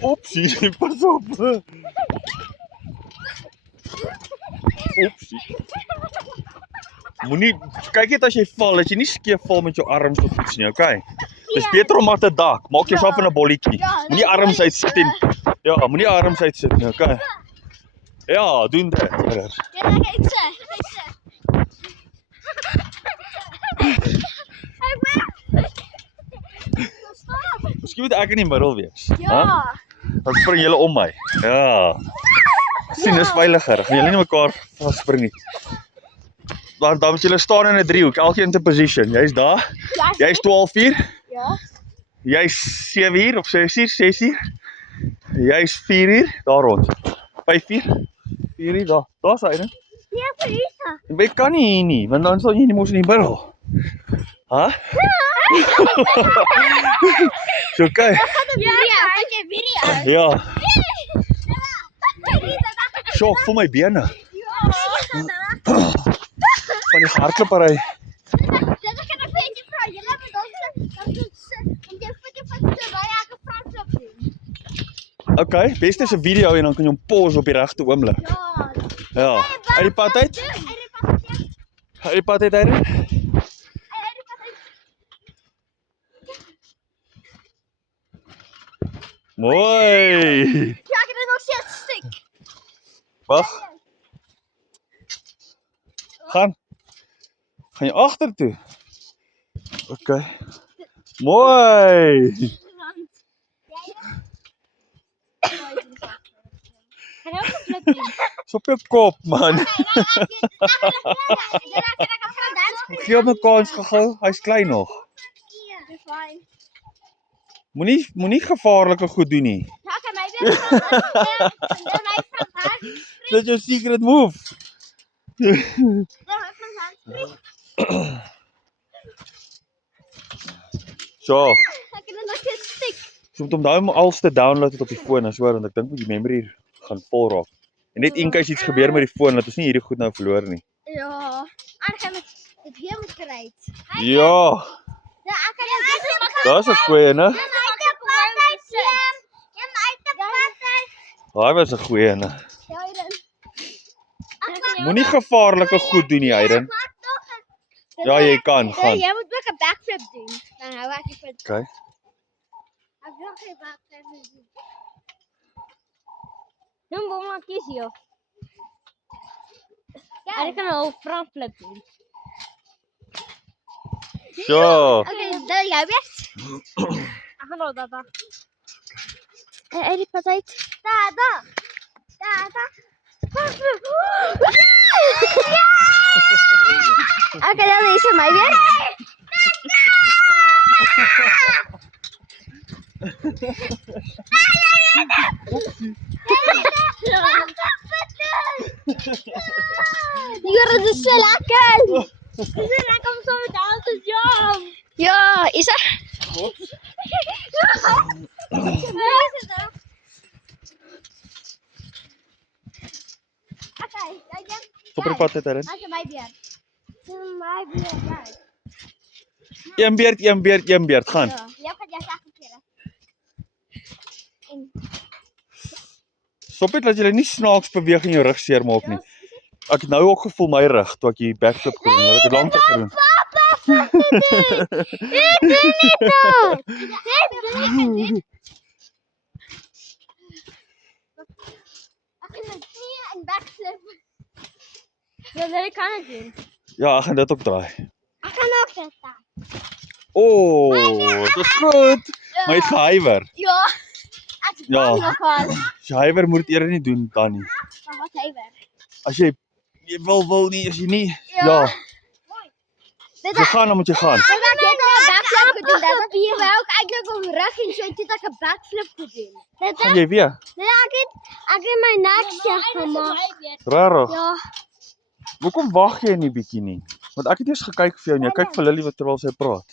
Opsie, pas op. Opsie. Moenie, kyk net as jy val, dat jy nie skeef val met jou arms of iets nie, okay? Dis beter om maar te dak. Maak jouself in 'n bolletjie. Moenie arms uitsit en ja, moenie arms uitsit nie, okay? Ja, doen dit. Miskien moet ek in die middel wees. Ja. Dan spring julle om my. Ja. Sien, dis veiliger. Gaan julle nie mekaar vasspring nie. Dan moet julle staan in 'n driehoek, elkeen in 'n position. Jy's daar. Jy's 12 uur. Ja. Jy's 7 uur of 6 uur, 6 uur. Jy's 4 uur, daar rond. 5 uur. 4 uur daar. Daar's hy, né? Ja, Felisa. Jy kan nie hier nie, want dan sal jy nie mos in die middel. Huh? So okay. Video. Ja. Sjok, voel my bene. Van die hardlopery. Okay, beste is 'n video en dan kan jy hom pause op die regte oomblik. Ja. Uit die pad uit. Uit die pad uit uit. Mooi. Ja, ek het dit nog steeds stik. Wag. Gaan jy agtertoe? Okay. Mooi. Dis op jou kop, man. Gee hom 'n kans gehou. Hy's klein nog. Moenie gevaarlike goed doen nie. Dit is jou secret move. So. Jy moet onthou om alles te download het op die foon, as hoor, want ek dink met die memory gaan vol raak. En net in case iets gebeur met die foon, dat ons nie hierdie goed nou verloor nie. Ja, ek gaan dit weer moet kry. Ja, Ja, ek kan dit daar's 'n goeie, né? Daai was 'n goeie, né? Moenie gevaarlike goed doen nie, Aiden. Ja, jy kan, gaan. Jy moet ook 'n backflip doen. Dan hou ek dit. Okay. Ek wil geen backflip doen. Doen bom maar kies hier. Ja, ek kan 'n frontflip doen. So. Okay, dan jy weet. Ek gaan nou daar. Die pad uit. Daar. Okay, dan is my weer. You're the slacker. Is er kom so met alles jam. Ja, is er? Okay, Op die pad uit, Aiden. As my beer. My beer. Een beurt, gaan. Ja, jy gaan jy sag keer. Stop dit dat jy nie snaaks beweeg en jou rug seer maak nie. Ek het nou ook gevoel my rug toe ek hier backflip gedoen het. Ek het lank gedoen. Ja, dat kan ek doen. Ja, ek gaan dit ook draai. Ek kan ook dit staan. Dit is goed. Maar jy het gehuiwer. Ja. Ek is Ja. bang nogal. As jy huiwer moet dit eerder nie doen dan nie. Maar wat hy werk. As jy wil nie, as jy nie. Ja. As jy gaan dan moet jy gaan. Ek het net 'n backflip gedoen. Dat hier wou ek eintlik op rug en so het ek 'n backflip gedoen. Gaan jy weer? Nee, ek het my nek sleg gemaak. Rarig. Ja. Hoekom wag jy nie bietjie nie? Want ek het eers gekyk vir jou en jy kyk vir Lily wat terwyl sy praat.